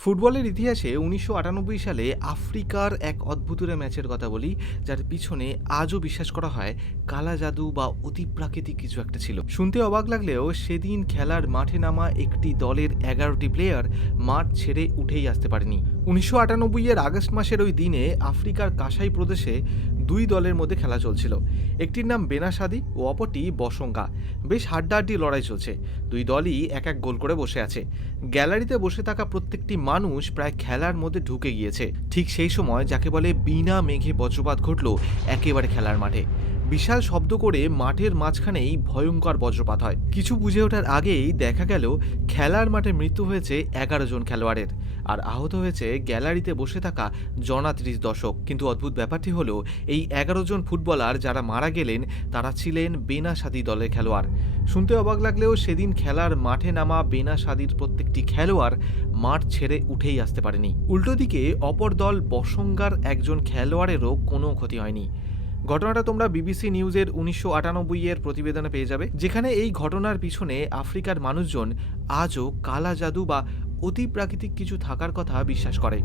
ফুটবলের ইতিহাসে ১৯৯৮ সালে আফ্রিকার এক অদ্ভুতুরে ম্যাচের কথা বলি, যার পিছনে আজও বিশ্বাস করা হয় কালা জাদু বা অতিপ্রাকৃতিক কিছু একটা ছিল। শুনতে অবাক লাগলেও সেদিন খেলার মাঠে নামা একটি দলের ১১টি প্লেয়ার মাঠ ছেড়ে উঠেই আসতে পারেনি। ১৯৯৮-এর আগস্ট মাসের ওই দিনে আফ্রিকার কাসাই প্রদেশে দুই দলের মধ্যে খেলা চলছিল। একটির নাম বেনাসাদি ও অপরটি বসঙ্গা। বেশ হাড্ডাহাড্ডি লড়াই চলছে। দুই দলই এক এক গোল করে বসে আছে। গ্যালারিতে বসে থাকা প্রত্যেকটি মানুষ প্রায় খেলার মধ্যে ঢুকে গিয়েছে। ঠিক সেই সময় যাকে বলে বিনা মেঘে বজ্রপাত ঘটল একেবারে খেলার মাঠে। বিশাল শব্দ করে মাঠের মাঝখানেই ভয়ঙ্কর বজ্রপাত হয়। কিছু বুঝে ওঠার আগেই দেখা গেল খেলার মাঠে মৃত্যু হয়েছে ১১ জন খেলোয়াড়ের, আর আহত হয়েছে গ্যালারিতে বসে থাকা জনা ৩০ দর্শক। কিন্তু অদ্ভুত ব্যাপারটি হলো, এই ১১ জন ফুটবলার যারা মারা গেলেন তারা ছিলেন বেনাসাদি দলের খেলোয়াড়। শুনতে অবাক লাগলেও সেদিন খেলার মাঠে নামা বেনাসাদির প্রত্যেকটি খেলোয়াড় মাঠ ছেড়ে উঠেই আসতে পারেনি। উল্টো দিকে অপর দল বসঙ্গার একজন খেলোয়াড়েরও কোনো ক্ষতি হয়নি। ঘটনাটা তোমরা বিবিসি নিউজের ১৯৯৮-এর প্রতিবেদনে পেয়ে যাবে, যেখানে এই ঘটনার পিছনে আফ্রিকার মানুষজন আজও কালা জাদু বা অতি প্রাকৃতিক কিছু থাকার কথা বিশ্বাস করে।